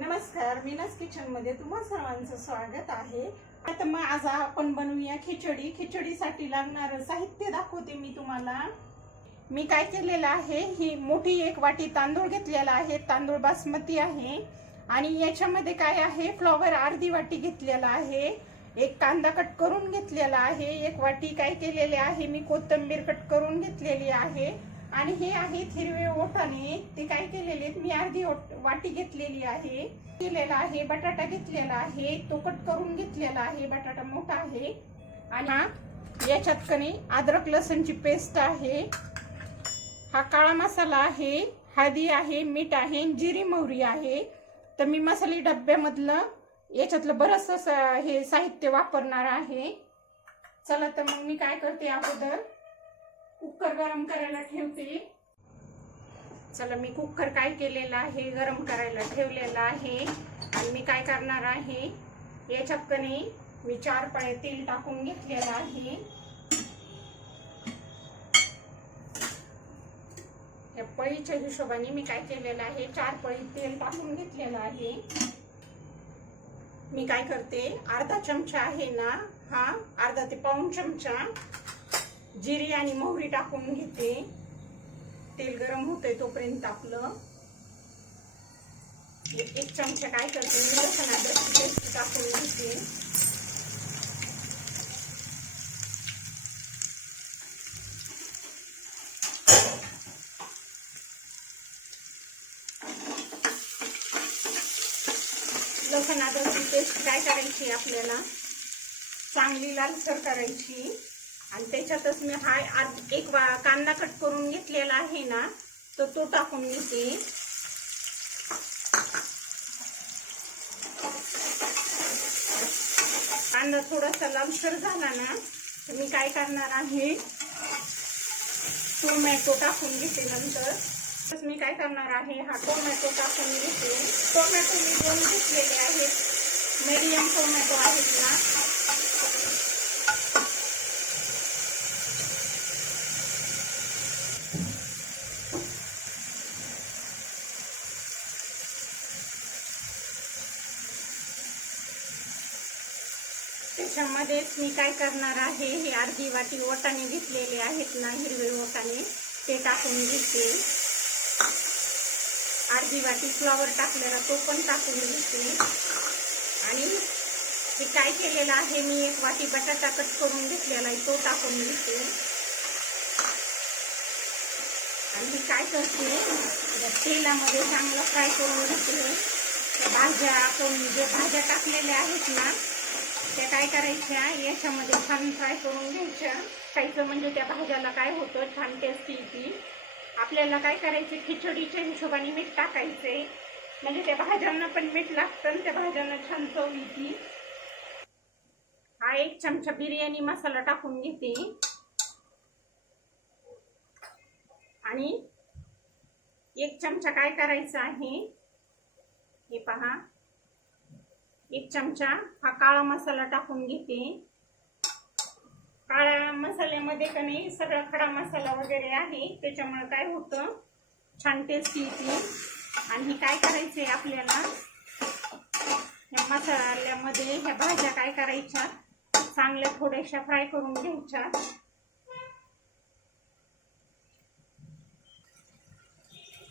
नमस्कार मीनास किचनमध्ये तुम्हा सर्वांचं स्वागत आहे. आता मग आज आपण बनवूया खिचडी. खिचडीसाठी लागणारं साहित्य दाखवते मी तुम्हाला. मी काय केलेलं आहे ही मोठी एक वाटी तांदूळ घेतलेला आहे. तांदूळ बासमती आहे. आणि याच्यामध्ये काय आहे फ्लॉवर अर्धी वाटी घेतलेला आहे. एक कांदा कट करून घेतलेला आहे. एक वाटी काय केलेले आहे मी कोथिंबीर कट करून घेतलेली आहे. आणि हे आहेत हिरवे ओठाने. ते काय केलेले आहेत? मी अर्धी ओट- वाटी घेतलेली आहे. केलेला आहे बटाटा घेतलेला आहे तो कट करून घेतलेला आहे. बटाटा मोठा आहे. आणि हा याच्यात कणी अद्रक लसणची पेस्ट आहे. हा काळा मसाला आहे हळदी आहे मीठ आहे जिरी मोहरी आहे. तर मी मसाले डब्यामधलं याच्यातलं बरंच हे साहित्य वापरणार आहे. चला तर मग मी काय करते अगोदर कुकर गरम करायला ठेवते. चला मी कुकर काय केलेलं आहे गरम करायला ठेवलेलं आहे. आणि मी काय करणार आहे या चक्कने मी चार पळे तेल टाकून घेतलेलं आहे. या पळीच्या हिशोबाने मी काय केलेलं आहे चार पळी तेल टाकून घेतलेलं आहे. मी काय करते अर्धा चमचा आहे ना हा अर्धा ते पाऊण चमचा जिरी आणि मोहरी टाकून घेते. तेल गरम होतंय तोपर्यंत आपलं एक चमचा काय करते मी लसण अद्रकची पेस्ट टाकून घेते. लसण अद्रकची पेस्ट काय करायची आपल्याला? चांगली लालसर करायची. आणि त्याच्यातच मी हा आत- एक वा कांदा कट करून घेतलेला आहे ना तर तो टाकून घेते. कांदा थोडासा लांबसर झाला ना तर मी काय करणार आहे टोमॅटो टाकून घेते नंतर. तसं मी काय करणार आहे हा टोमॅटो टाकून घेते. टोमॅटो मी दोन घेतलेले आहेत. मीडियम टोमॅटो आहेत ना. त्याच्यामध्येच मी काय करणार आहे हे अर्धी वाटी ओटाने घेतलेले आहेत ना हिरवे ओटाने. ते टाकून घेते. अर्धी वाटी फ्लॉवर टाकलेला तो पण टाकून घेते. आणि हे काय केलेलं आहे मी एक वाटी बटाटा कट करून घेतलेला आहे तो टाकून घेते. आणि मी काय करते तेलामध्ये चांगलं फ्राय करून घेते. भाज्या आपण जे भाज्या टाकलेल्या आहेत ना त्या काय करायच्या? याच्यामध्ये छान फ्राय करून घ्यायच्या. खायचं म्हणजे त्या भाज्याला काय होतं? छान टेस्टी येते आपल्याला काय करायचे? खिचडीच्या हिशोबाने मीठ टाकायचे. म्हणजे त्या भाज्यांना पण मीठ लागतं आणि त्या भाज्यांना छान चव येते. हा एक चमचा बिर्याणी मसाला टाकून घेते. आणि एक चमचा काय करायचं आहे? हे पहा. एक चमचा हा काळा मसाला टाकून घेते. काळ्या मसाल्यामध्ये का नाही सगळा खडा मसाला वगैरे आहे. त्याच्यामुळे काय होतं छान टेस्ट येते. आणि काय काय करायचंय आपल्याला? या मसाल्यामध्ये ह्या भाज्या काय करायच्या? चांगल्या थोड्याशा फ्राय करून घ्यायच्या.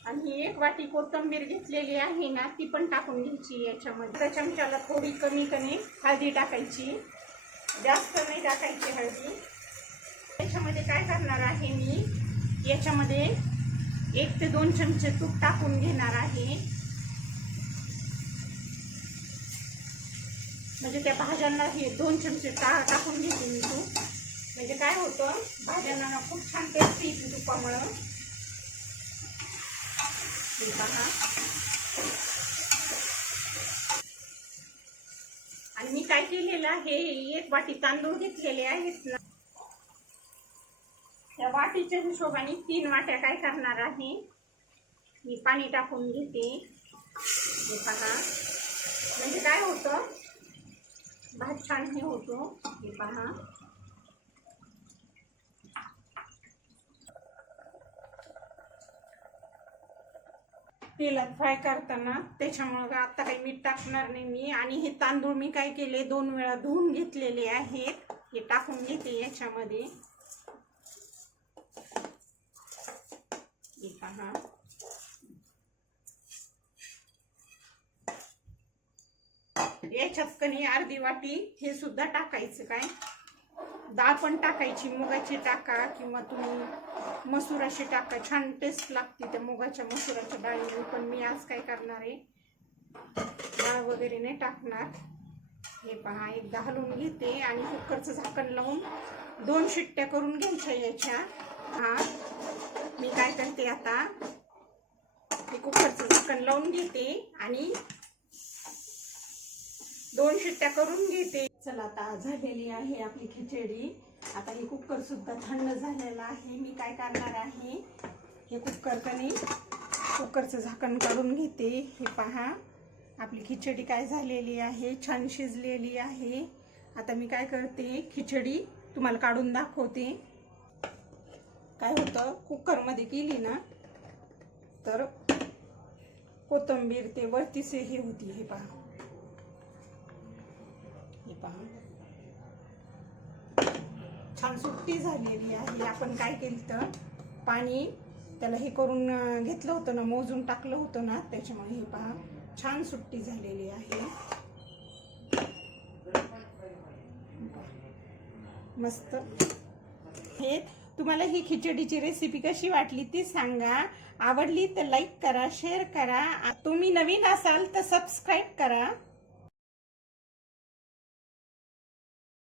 आणि ही एक वाटी कोथिंबीर घेतलेली आहे ना ती पण टाकून घ्यायची याच्यामध्ये. त्या चमच्याला थोडी कमी कमी हळदी टाकायची. जास्त नाही टाकायची हळदी. याच्यामध्ये काय करणार आहे मी? याच्यामध्ये एक ते दोन चमचे तूप टाकून घेणार आहे. म्हणजे त्या भाज्यांना हे दोन चमचे टा टाकून घेते मी तूप. म्हणजे काय होतं? भाज्यांना ना खूप छान टेस्ट येते तुपामुळं. पहा. आणि मी काय केलेलं आहे एक वाटी तांदूळ घेतलेले आहेत ना. त्या वाटीच्या हिशोबाने तीन वाट्या काय करणार आहे मी पाणी टाकून घेते. हे पहा. म्हणजे काय होतं? भात छान हे होतो. हे पहा. तेलात फ्राय करताना त्याच्यामुळं आता काही मीठ टाकणार नाही मी. आणि हे तांदूळ मी काय केले दोन वेळा धुवून घेतलेले आहेत. हे टाकून घेते याच्यामध्ये. पहा. याच्यात कणी अर्धी वाटी हे सुद्धा टाकायचं काय? डाळ पण टाकायची मुगाची टाका किंवा तुम्ही मसुराची टाका. छान टेस्ट लागते त्या मुगाच्या मसुराच्या डाळीने पण मी आज काय करणार आहे? डाळ वगैरे नाही टाकणार. हे पहा एकदा हलवून घेते आणि कुकरचं झाकण लावून दोन शिट्ट्या करून घ्यायच्या याच्या. हा मी काय करते आता? हे कुकरचं झाकण लावून घेते आणि दोन शिट्ट्या करून घेते. चला आता झालेली आहे आपली खिचडी. आता हे कुकर सुद्धा थंड झालेलं आहे. मी काय करणार आहे? हे कुकर कुकरचं झाकण काढून घेते. हे पहा आपली खिचडी काय झालेली आहे? छान शिजलेली आहे. आता मी काय करते? खिचडी तुम्हाला काढून दाखवते. काय होतं? कुकरमध्ये केली ना तर कोथिंबीर ते वरतीच हे होती हे पहा हे पहा छान सुट्टी झालेली आहे. आपण काय केलं तर पाणी त्याला हे करून घेतलं होतं ना मोजून टाकलं होतं ना त्याच्यामुळे हे पहा छान सुट्टी झालेली आहे. मस्त. हे तुम्हाला ही खिचडीची रेसिपी कशी वाटली ती सांगा. आवडली तर लाईक करा शेअर करा. तुम्ही नवीन असाल तर सबस्क्राईब करा.